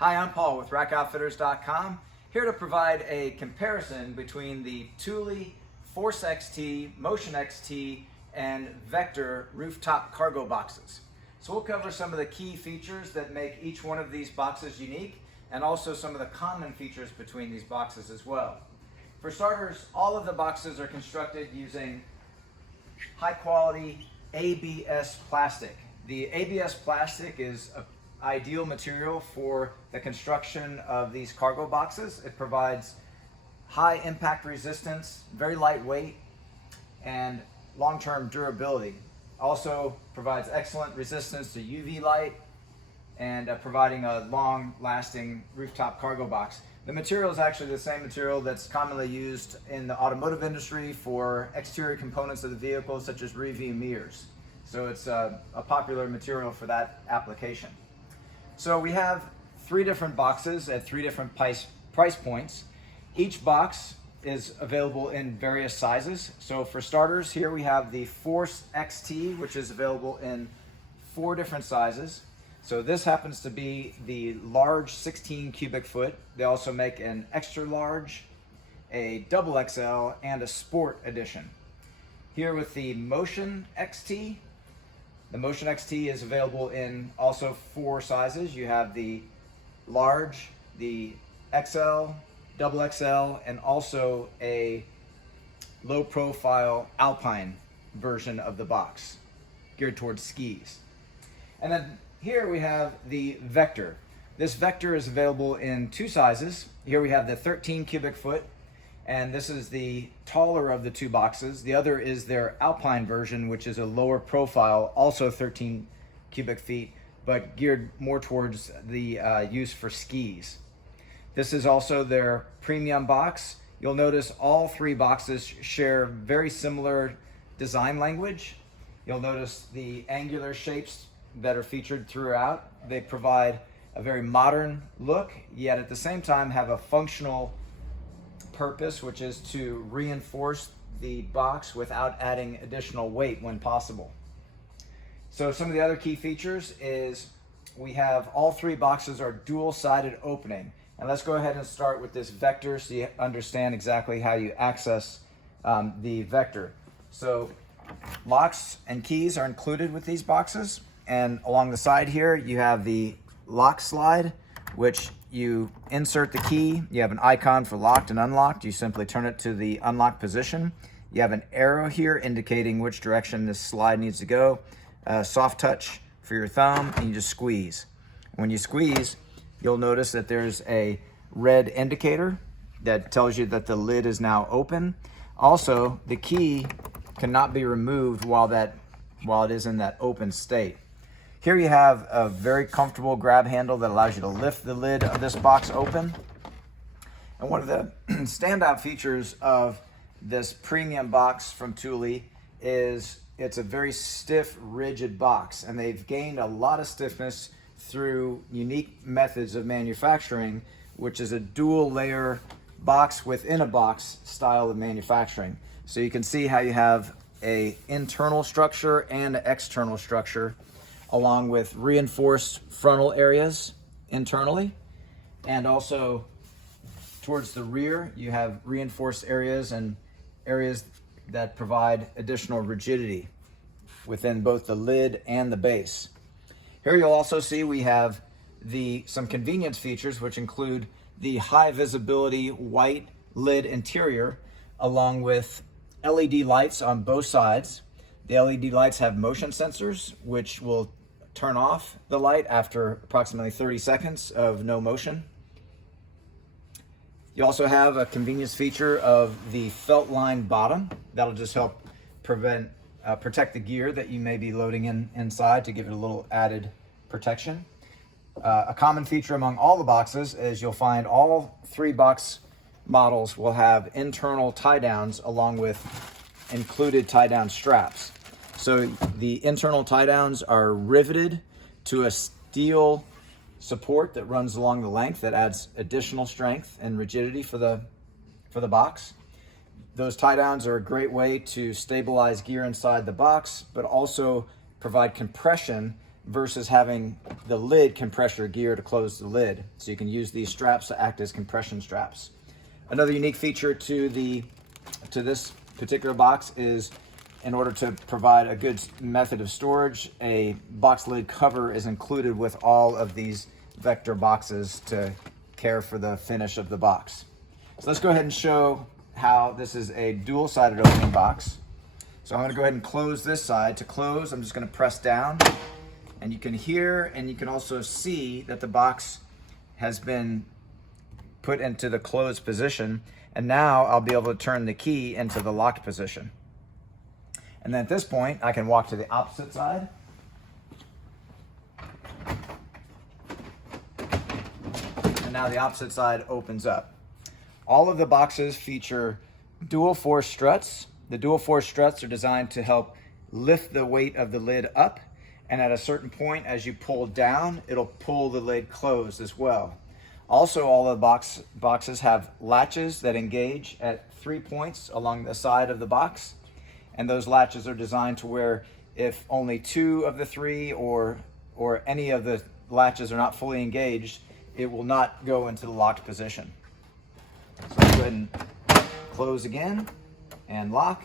Hi, I'm Paul with RackOutfitters.com, here to provide a comparison between the Thule Force XT, Motion XT, and Vector rooftop cargo boxes. So we'll cover some of the key features that make each one of these boxes unique, and also some of the common features between these boxes as well. For starters, all of the boxes are constructed using high quality ABS plastic. The ABS plastic is an ideal material for the construction of these cargo boxes. It provides high impact resistance, very lightweight, and long-term durability. Also provides excellent resistance to UV light and providing a long-lasting rooftop cargo box. The material is actually the same material that's commonly used in the automotive industry for exterior components of the vehicle, such as rear view mirrors. So it's a popular material for that application. So we have three different boxes at three different price points. Each box is available in various sizes. So for starters, here we have the Force XT, which is available in 4 different sizes. So this happens to be the large 16 cubic foot. They also make an extra large, a double XL, and a sport edition. Here with the Motion XT, the Motion XT is available in also 4 sizes. You have the large, the XL, double XL, and also a low profile Alpine version of the box geared towards skis. And then here we have the Vector. This Vector is available in 2 sizes. Here we have the 13 cubic foot, and this is the taller of the 2 boxes. The other is their Alpine version, which is a lower profile, also 13 cubic feet, but geared more towards the use for skis. This is also their premium box. You'll notice all 3 boxes share very similar design language. You'll notice the angular shapes that are featured throughout. They provide a very modern look, yet at the same time have a functional purpose, which is to reinforce the box without adding additional weight when possible. So some of the other key features is we have all 3 boxes are dual-sided opening. And let's go ahead and start with this Vector so you understand exactly how you access the Vector. So locks and keys are included with these boxes. And along the side here, you have the lock slide, which you insert the key. You have an icon for locked and unlocked. You simply turn it to the unlocked position. You have an arrow here indicating which direction this slide needs to go. Soft touch for your thumb, and you just squeeze. When you squeeze, you'll notice that there's a red indicator that tells you that the lid is now open. Also, the key cannot be removed while it is in that open state. Here you have a very comfortable grab handle that allows you to lift the lid of this box open. And one of the standout features of this premium box from Thule is it's a very stiff, rigid box, and they've gained a lot of stiffness through unique methods of manufacturing, which is a dual layer box within a box style of manufacturing. So you can see how you have an internal structure and an external structure, along with reinforced frontal areas internally, and also towards the rear you have reinforced areas and areas that provide additional rigidity within both the lid and the base. Here you'll also see we have some convenience features, which include the high visibility white lid interior, along with LED lights on both sides. The LED lights have motion sensors, which will turn off the light after approximately 30 seconds of no motion. You also have a convenience feature of the felt line bottom. That'll just help protect the gear that you may be loading inside to give it a little added protection. A common feature among all the boxes is you'll find all 3 box models will have internal tie downs along with included tie down straps. So the internal tie downs are riveted to a steel support that runs along the length that adds additional strength and rigidity for the box. Those tie downs are a great way to stabilize gear inside the box, but also provide compression versus having the lid compressor gear to close the lid. So you can use these straps to act as compression straps. Another unique feature to this particular box is, in order to provide a good method of storage, a box lid cover is included with all of these Vector boxes to care for the finish of the box. So let's go ahead and show how this is a dual-sided opening box. So I'm going to go ahead and close this side. To close, I'm just going to press down, and you can hear and you can also see that the box has been put into the closed position, and now I'll be able to turn the key into the locked position. And then at this point, I can walk to the opposite side. And now the opposite side opens up. All of the boxes feature dual force struts. The dual force struts are designed to help lift the weight of the lid up, and at a certain point, as you pull down, it'll pull the lid closed as well. Also, all of the boxes have latches that engage at 3 points along the side of the box, and those latches are designed to where if only 2 of the 3 or any of the latches are not fully engaged, it will not go into the locked position. So let's go ahead and close again and lock,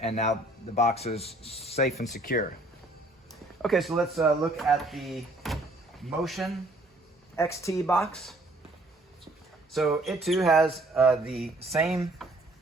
and now the box is safe and secure. Okay, so let's look at the Motion XT box. So it too has the same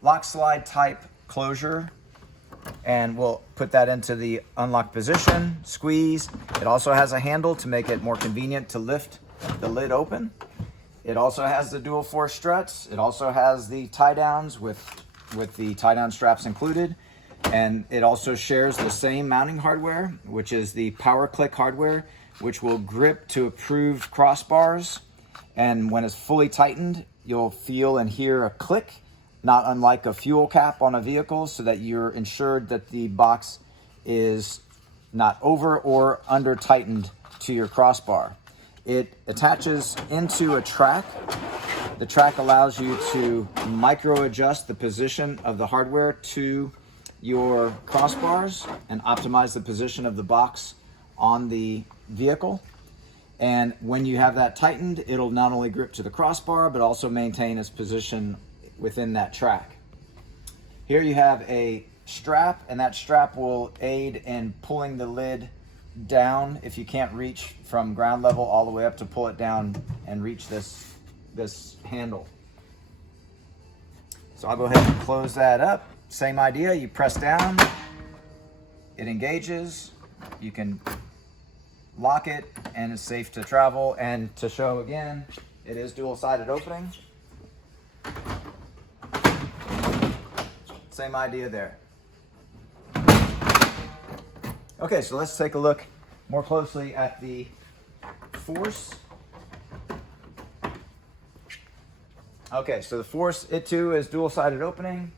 lock slide type closure, and we'll put that into the unlock position, squeeze. It also has a handle to make it more convenient to lift the lid open. It also has the dual force struts. It also has the tie downs with the tie down straps included. And it also shares the same mounting hardware, which is the Power Click hardware, which will grip to approved crossbars. And when it's fully tightened, you'll feel and hear a click, not unlike a fuel cap on a vehicle, so that you're ensured that the box is not over or under tightened to your crossbar. It attaches into a track. The track allows you to micro adjust the position of the hardware to your crossbars and optimize the position of the box on the vehicle. And when you have that tightened, it'll not only grip to the crossbar, but also maintain its position within that track. Here you have a strap, and that strap will aid in pulling the lid down if you can't reach from ground level all the way up to pull it down and reach this handle. So I'll go ahead and close that up. Same idea, you press down, it engages, you can lock it, and it's safe to travel. And to show again, it is dual-sided opening. Same idea there. Okay, so let's take a look more closely at the Force. Okay, so the Force, it too is dual-sided opening.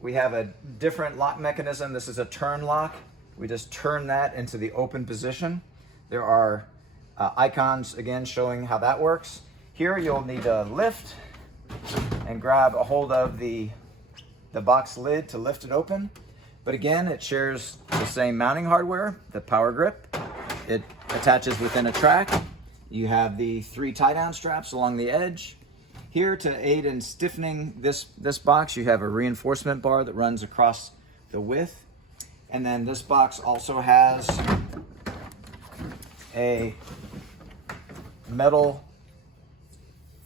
We have a different lock mechanism. This is a turn lock. We just turn that into the open position. There are icons again showing how that works. Here you'll need to lift and grab a hold of the box lid to lift it open. But again, it shares the same mounting hardware, the Power Grip. It attaches within a track. You have the 3 tie-down straps along the edge. Here, to aid in stiffening this box, you have a reinforcement bar that runs across the width. And then this box also has a metal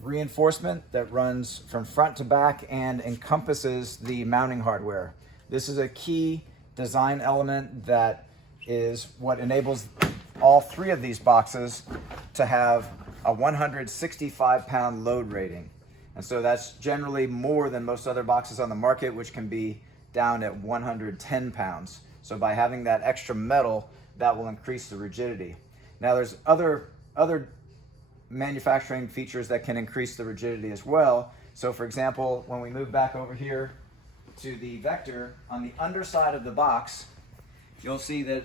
reinforcement that runs from front to back and encompasses the mounting hardware. This is a key design element that is what enables all 3 of these boxes to have a 165-pound load rating. And so that's generally more than most other boxes on the market, which can be down at 110 pounds. So by having that extra metal, that will increase the rigidity. Now there's other manufacturing features that can increase the rigidity as well. So for example, when we move back over here to the Vector, on the underside of the box, you'll see that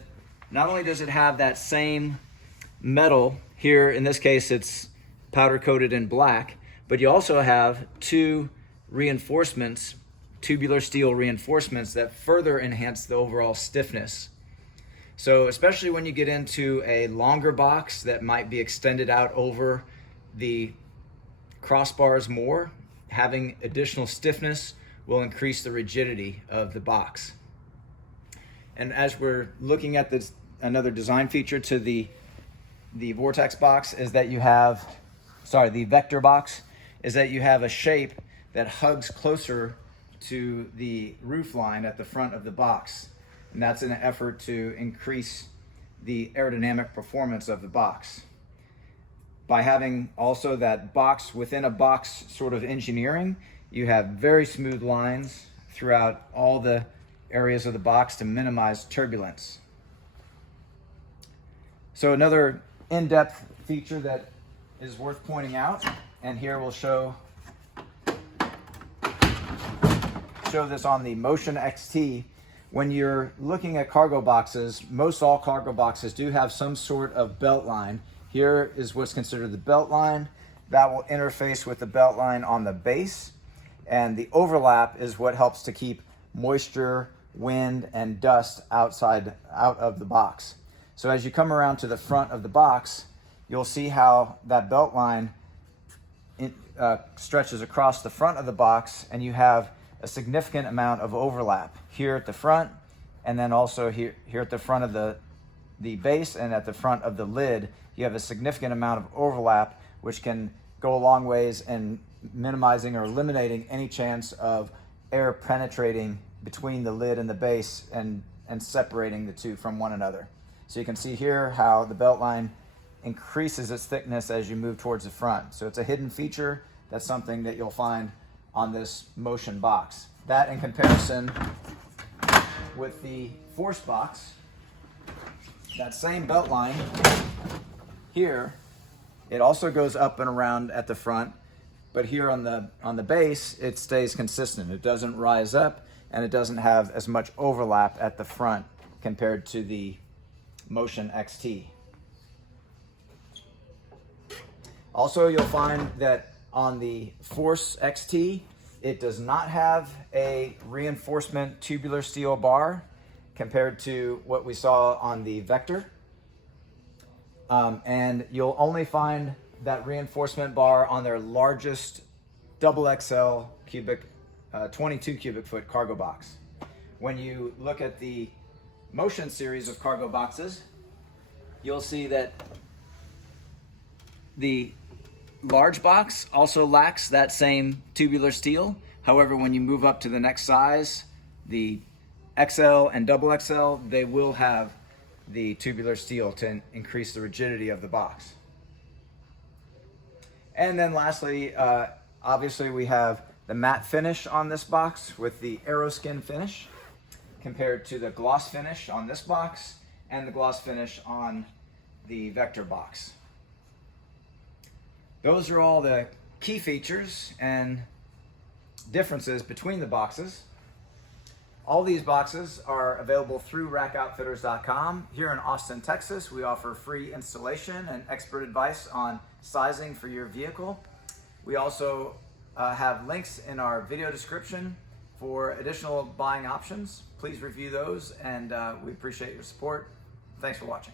not only does it have that same metal here, in this case it's powder coated in black, but you also have 2 reinforcements, tubular steel reinforcements that further enhance the overall stiffness. So especially when you get into a longer box that might be extended out over the crossbars more, having additional stiffness will increase the rigidity of the box. And as we're looking at this, another design feature to the Vortex box is that you have, the Vector box, is that you have a shape that hugs closer to the roof line at the front of the box. And that's in an effort to increase the aerodynamic performance of the box. By having also that box within a box sort of engineering, you have very smooth lines throughout all the areas of the box to minimize turbulence. So another in-depth feature that is worth pointing out, and here we'll show this on the Motion XT. When you're looking at cargo boxes, most all cargo boxes do have some sort of belt line. Here is what's considered the belt line. That will interface with the belt line on the base, and the overlap is what helps to keep moisture, wind, and dust out of the box. So as you come around to the front of the box, you'll see how that belt line stretches across the front of the box, and you have a significant amount of overlap here at the front, and then also here at the front of the base and at the front of the lid. You have a significant amount of overlap, which can go a long ways in minimizing or eliminating any chance of air penetrating between the lid and the base and separating the two from one another. So you can see here how the belt line increases its thickness as you move towards the front. So it's a hidden feature. That's something that you'll find on this Motion box. That in comparison with the Force box, that same belt line here, it also goes up and around at the front, but here on the base, it stays consistent. It doesn't rise up, and it doesn't have as much overlap at the front compared to the Motion XT. Also, you'll find that on the Force XT, it does not have a reinforcement tubular steel bar compared to what we saw on the Vector. And you'll only find that reinforcement bar on their largest double XL cubic, 22 cubic foot cargo box. When you look at the Motion series of cargo boxes, you'll see that the large box also lacks that same tubular steel. However, when you move up to the next size, the XL and double XL, they will have the tubular steel to increase the rigidity of the box. And then lastly, obviously we have the matte finish on this box with the Aeroskin finish compared to the gloss finish on this box and the gloss finish on the Vector box. Those are all the key features and differences between the boxes. All these boxes are available through rackoutfitters.com. Here in Austin, Texas, we offer free installation and expert advice on sizing for your vehicle. We also have links in our video description for additional buying options. Please review those, and we appreciate your support. Thanks for watching.